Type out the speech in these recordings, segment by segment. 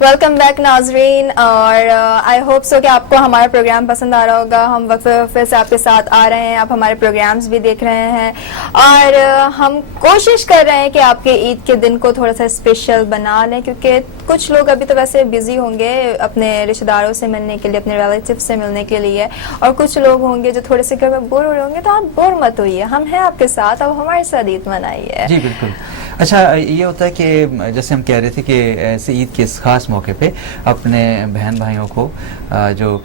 Welcome back ناظرین، اور I hope so کہ آپ کو ہمارا پروگرام پسند آ رہا ہوگا. ہم وقفے سے آپ کے ساتھ آ رہے ہیں، آپ ہمارے پروگرامز بھی دیکھ رہے ہیں، اور ہم کوشش کر رہے ہیں کہ آپ کے عید کے دن کو تھوڑا سا اسپیشل بنا لیں، کیونکہ کچھ لوگ ابھی تو ویسے بزی ہوں گے اپنے رشتہ داروں سے ملنے کے لیے، اپنے ریلیٹیو سے ملنے کے لیے، اور کچھ لوگ ہوں گے جو تھوڑے سے گھر میں بور ہو رہے ہوں گے. تو آپ بور مت ہوئیے، ہم ہیں آپ کے ساتھ، اب ہمارے ساتھ عید منائیے. جی بالکل. اچھا یہ ہوتا ہے کہ جیسے ہم کہہ رہے تھے کہ ایسے عید کے اس خاص موقع پہ اپنے بہن بھائیوں کو جو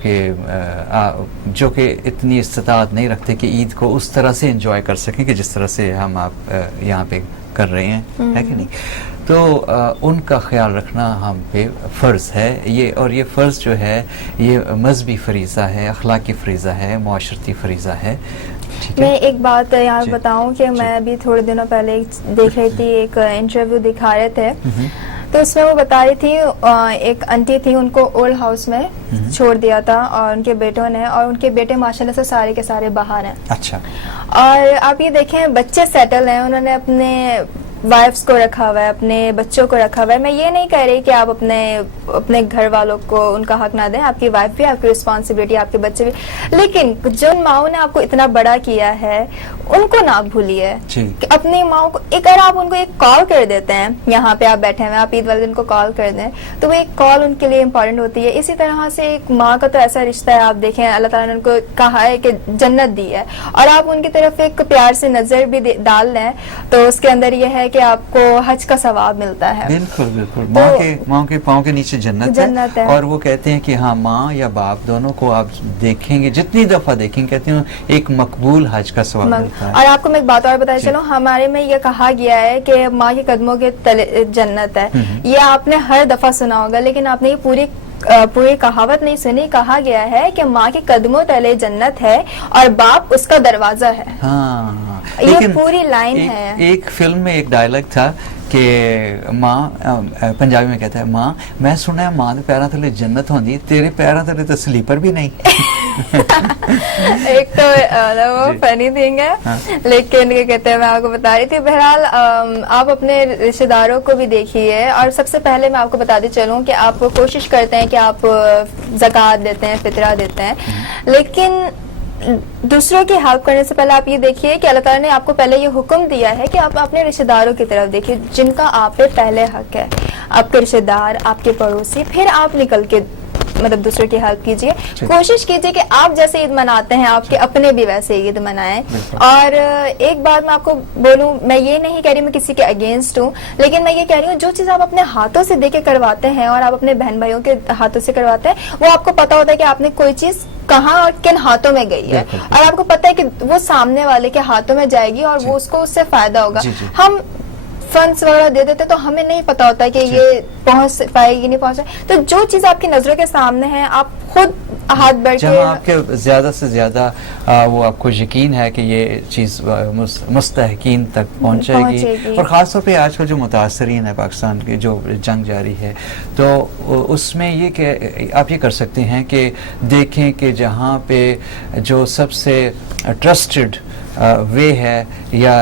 کہ اتنی استطاعت نہیں رکھتے کہ عید کو اس طرح سے انجوائے کر سکیں کہ جس طرح سے ہم آپ یہاں پہ کر رہے ہیں، ہے کہ نہیں؟ تو ان کا خیال رکھنا ہم پہ فرض ہے. یہ فرض جو ہے یہ مذہبی فریضہ ہے، اخلاقی فریضہ ہے، معاشرتی فریضہ ہے. میں ایک بات یہاں بتاؤں کہ میں ابھی تھوڑے دنوں پہلے دیکھ رہی تھی، ایک انٹرویو دکھا رہے تھے، تو اس میں وہ بتا رہی تھی ایک انٹی تھی، ان کو اولڈ ہاؤس میں چھوڑ دیا تھا اور ان کے بیٹوں نے، اور ان کے بیٹے ماشاءاللہ سے سارے کے سارے باہر ہیں. اچھا. اور آپ یہ دیکھیں بچے سیٹل ہیں، انہوں نے اپنے وائفس کو رکھا ہوا ہے، اپنے بچوں کو رکھا ہوا ہے. میں یہ نہیں کہہ رہی کہ آپ اپنے گھر والوں کو ان کا حق نہ دیں، آپ کی وائف بھی، آپ کی رسپانسبلٹی، آپ کے بچے بھی، لیکن جن ماؤں نے آپ کو اتنا بڑا کیا ہے ان کو نہ بھولیے. اپنی ماؤں کو اگر آپ ان کو ایک کال کر دیتے ہیں، یہاں پہ آپ بیٹھے ہوئے، آپ عید والے دن کو کال کر دیں تو وہ ایک کال ان کے لیے امپورٹنٹ ہوتی ہے. اسی طرح سے ایک ماں کا تو ایسا رشتہ ہے، آپ دیکھیں اللہ تعالیٰ نے ان کو کہا ہے کہ جنت دی ہے، اور آپ ان کی طرف ایک پیار سے نظر بھی ڈال لیں تو اس کے اندر یہ ہے کہ آپ کو حج کا ثواب ملتا ہے. بالکل بالکل. ماں کے پاؤں کے نیچے جنت ہے. اور وہ کہتے ہیں کہ ہاں ماں یا باپ دونوں کو آپ دیکھیں گے، جتنی دفعہ دیکھیں گے، کہتے ہیں ایک مقبول حج کا ثواب ملتا ہے. اور آپ کو میں ایک بات اور بتایا چلوں، ہمارے میں یہ کہا گیا ہے کہ ماں کے قدموں کے تلے جنت ہے. یہ آپ نے ہر دفعہ سنا ہوگا، لیکن آپ نے یہ پوری کہاوت نہیں سنی. کہا گیا ہے کہ ماں کے قدموں تلے جنت ہے اور باپ اس کا دروازہ ہے. ہاں یہ پوری لائن ہے. ایک فلم میں ایک ڈائلاگ تھا کہ ماں پنجابی میں کہتا ہے، ماں میں سنا ہے ماں کے پیراں تلے جنت ہوندی، تیرے پیراں تلے تو سلیپر بھی نہیں. ایک تو وہ فنی تھنگ ہے، لیکن کیا کہتے ہیں میں آپ کو بتا رہی تھی. بہرحال آپ اپنے رشتہ داروں کو بھی دیکھیے، اور سب سے پہلے میں آپ کو بتاتی چلوں کہ آپ کوشش کرتے ہیں کہ آپ زکوٰۃ دیتے ہیں، فطرہ دیتے ہیں، لیکن دوسروں کی ہیلپ کرنے سے پہلے آپ یہ دیکھیے کہ اللہ تعالیٰ نے آپ کو پہلے یہ حکم دیا ہے کہ آپ اپنے رشتہ داروں کی طرف دیکھیے جن کا آپ پہ پہلے حق ہے. آپ کے رشتہ دار، آپ کے پڑوسی، پھر آپ نکل کے مطلب دوسروں کی ہیلپ کیجیے. کوشش کیجیے کہ آپ جیسے عید مناتے ہیں آپ کے اپنے بھی ویسے عید منائیں. اور ایک بات میں آپ کو بولوں، میں یہ نہیں کہہ رہی میں کسی کے اگینسٹ ہوں، لیکن میں یہ کہہ رہی ہوں جو چیز آپ اپنے ہاتھوں سے دے کے کرواتے ہیں اور آپ اپنے بہن بھائیوں کے ہاتھوں سے کرواتے ہیں، وہ آپ کو پتا ہوتا ہے کہ آپ نے کوئی چیز کہاں اور کن ہاتھوں میں گئی ہے، اور آپ کو پتا ہے کہ وہ سامنے والے کے ہاتھوں میں جائے گی اور وہ اس کو اس سے فائدہ ہوگا. ہم فنڈس وغیرہ دے دیتے تو ہمیں نہیں پتا ہوتا کہ یہ پہنچ پائے گی نہیں پہنچ پائے. تو جو چیز آپ کی نظروں کے سامنے ہے آپ خود ہاتھ بڑھ کے، جہاں آپ کے زیادہ سے زیادہ وہ آپ کو یقین ہے کہ یہ چیز مستحقین تک پہنچے گی. اور خاص طور پہ آج کل جو متاثرین ہے پاکستان کی جو جنگ جاری ہے، تو اس میں یہ کہ آپ یہ کر سکتے ہیں کہ دیکھیں کہ جہاں پہ جو سب سے ٹرسٹڈ وے ہے یا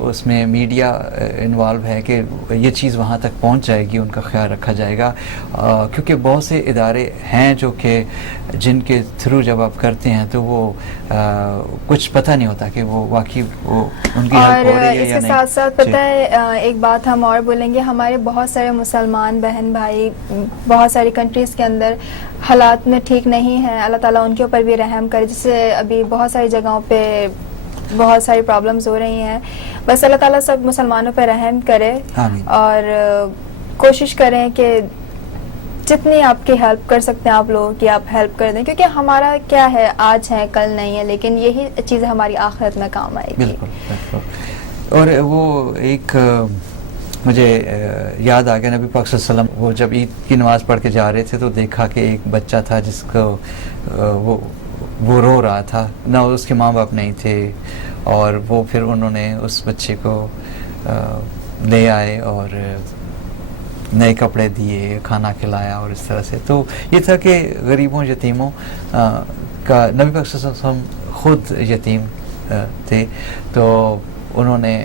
اس میں میڈیا انوالو ہے کہ یہ چیز وہاں تک پہنچ جائے گی، ان کا خیال رکھا جائے گا. کیونکہ بہت سے ادارے ہیں جو کہ جن کے تھرو جب آپ کرتے ہیں تو وہ کچھ پتہ نہیں ہوتا کہ وہ واقعی وہ ان کی ہیلپ ہو رہی ہے یا نہیں. اور اس کے ساتھ ساتھ پتہ ہے ایک بات ہم اور بولیں گے، ہمارے بہت سارے مسلمان بہن بھائی بہت ساری کنٹریز کے اندر حالات میں ٹھیک نہیں ہیں. اللہ تعالیٰ ان کے اوپر بھی رحم کرے، جس سے ابھی بہت ساری جگہوں پہ بہت ساری پرابلمز ہو رہی ہیں. بس اللہ تعالیٰ سب مسلمانوں پہ رحم کرے، اور کوشش کریں کہ جتنی آپ کی ہیلپ کر سکتے ہیں آپ لوگوں کی آپ ہیلپ کر دیں، کیونکہ ہمارا کیا ہے آج ہے کل نہیں ہے، لیکن یہی چیز ہماری آخرت میں کام آئے گی. بالکل. اور وہ ایک مجھے یاد آ گیا، نبی پاک صلی اللہ علیہ وسلم وہ جب عید کی نماز پڑھ کے جا رہے تھے تو دیکھا کہ ایک بچہ تھا جس کو وہ رو رہا تھا، نہ اس کے ماں باپ نہیں تھے، اور وہ پھر انہوں نے اس بچے کو لے آئے اور نئے کپڑے دیے، کھانا کھلایا، اور اس طرح سے. تو یہ تھا کہ غریبوں یتیموں کا، نبی پاک صلی اللہ علیہ وسلم خود یتیم تھے، تو انہوں نے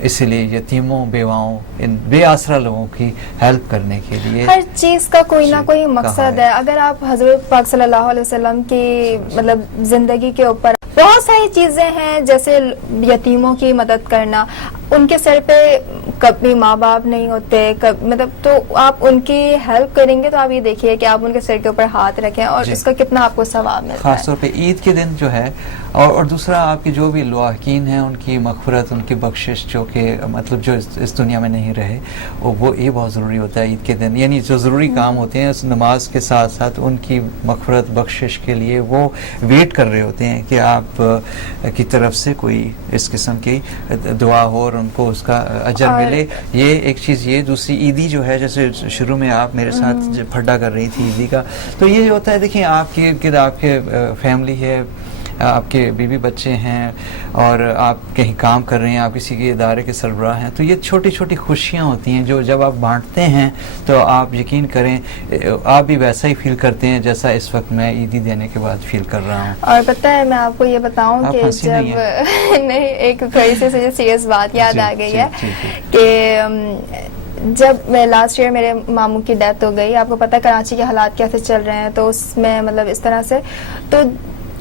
اسی لیے یتیموں بیواؤں ان بے آسرا لوگوں کی ہیلپ کرنے کے لیے ہر چیز کا کوئی نہ کوئی مقصد ہے. اگر آپ حضرت پاک صلی اللہ علیہ وسلم کی مطلب زندگی کے اوپر بہت ساری چیزیں ہیں, جیسے یتیموں کی مدد کرنا, ان کے سر پہ کبھی ماں باپ نہیں ہوتے, مطلب تو آپ ان کی ہیلپ کریں گے تو آپ یہ دیکھیے کہ آپ ان کے سر کے اوپر ہاتھ رکھیں اور اس کا کتنا آپ کو ثواب ملتا ہے. خاص طور پہ عید کے دن جو ہے, اور دوسرا آپ کے جو بھی لواحقین ہیں ان کی مغفرت, ان کی بخشش, جو کہ مطلب جو اس دنیا میں نہیں رہے, وہ یہ بہت ضروری ہوتا ہے عید کے دن. یعنی جو ضروری کام ہوتے ہیں اس نماز کے ساتھ ساتھ ان کی مغفرت بخشش کے لیے وہ ویٹ کر رہے ہوتے ہیں کہ آپ کی طرف سے کوئی اس قسم کی دعا ہو اور ان کو اس کا اجر ملے. یہ ایک چیز. یہ دوسری عیدی جو ہے, جیسے شروع میں آپ میرے ساتھ پھڈا کر رہی تھی عیدی کا, تو یہ ہوتا ہے دیکھیں آپ کے ارد گرد آپ کے فیملی ہے, آپ کے بیوی بچے ہیں اور آپ کہیں کام کر رہے ہیں, آپ کسی کے ادارے کے سربراہ ہیں, تو یہ چھوٹی چھوٹی خوشیاں ہوتی ہیں جو جب آپ بانٹتے ہیں تو آپ یقین کریں آپ بھی ویسا ہی فیل کرتے ہیں جیسا اس وقت میں عیدی دینے کے بعد فیل کر رہا ہوں. اور پتہ ہے میں آپ کو یہ بتاؤں کہ جب نہیں ایک تھوڑی سی سیریس بات یاد آ گئی ہے کہ جب لاسٹ ایئر میرے ماموں کی ڈیتھ ہو گئی, آپ کو پتہ ہے کراچی کے حالات کیسے چل رہے ہیں, تو اس میں مطلب اس طرح سے, تو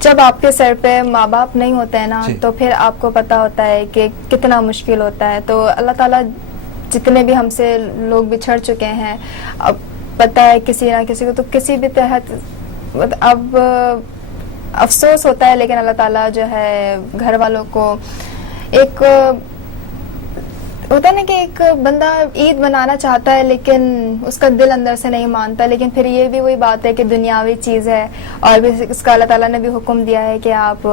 جب آپ کے سر پہ ماں باپ نہیں ہوتے ہیں نا تو پھر آپ کو پتا ہوتا ہے کہ کتنا مشکل ہوتا ہے. تو اللہ تعالیٰ جتنے بھی ہم سے لوگ بچھڑ چکے ہیں, اب پتہ ہے کسی نہ کسی کو تو کسی بھی تحت اب افسوس ہوتا ہے, لیکن اللہ تعالیٰ جو ہے گھر والوں کو ایک ہوتا ہے نا کہ ایک بندہ عید منانا چاہتا ہے لیکن اس کا دل اندر سے نہیں مانتا, لیکن پھر یہ بھی وہی بات ہے کہ دنیاوی چیز ہے اور بھی اس کا اللہ تعالیٰ نے بھی حکم دیا ہے کہ آپ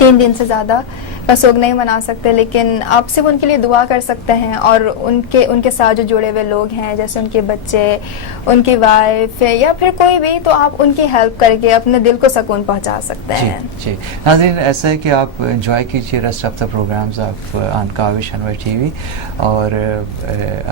3 دن سے زیادہ کا سوگ نہیں منا سکتے, لیکن آپ صرف ان کے لیے دعا کر سکتے ہیں اور ان کے ساتھ جو جڑے ہوئے لوگ ہیں جیسے ان کے بچے, ان کی وائف یا پھر کوئی بھی, تو آپ ان کی ہیلپ کر کے اپنے دل کو سکون پہنچا سکتے ہیں. جی ناظرین, ایسا ہے کہ آپ انجوائے کیجیے rest of the programmes of on Kavish Anwar T V, اور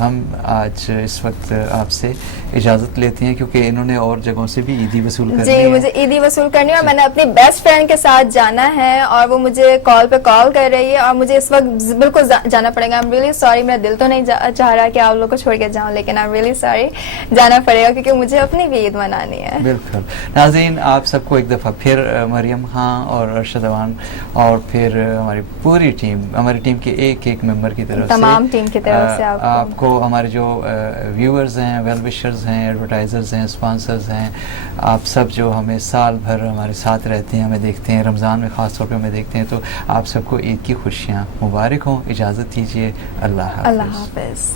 ہم آج اس وقت آپ سے اجازت لیتے ہیں کیونکہ انہوں نے اور جگہوں سے بھی عیدی وصول کرنی ہے. جی مجھے عیدی وصول کرنی ہے اور میں نے اپنی بیسٹ فرینڈ کے ساتھ جانا ہے اور وہ مجھے کال پہ کال کر رہی ہے اور مجھے اس وقت بالکل جانا پڑے گا. I'm really sorry, میرا دل تو نہیں چاہ رہا کہ آپ لوگ کو چھوڑ کے جاؤں, لیکن I'm really sorry, جانا پڑے گا کیونکہ مجھے اپنی بھی عید منانی ہے. بالکل. ناظرین, آپ سب کو ایک دفعہ پھر مریم خان اور ارشد اوان اور پھر ہماری پوری ٹیم, ہماری ٹیم کے ایک ایک ممبر کی طرف سے, تمام ٹیم کی طرف سے آپ کو ہمارے جو ویورز ہیں, ویل وشرز ہیں, ایڈورٹائزرز ہیں, اسپانسرز ہیں, آپ سب جو ہمیں سال بھر ہمارے ساتھ رہتے ہیں, ہمیں دیکھتے ہیں, رمضان میں خاص طور پہ ہمیں دیکھتے ہیں, تو آپ سب کو عید کی خوشیاں مبارک ہوں. اجازت دیجیے. اللہ حافظ.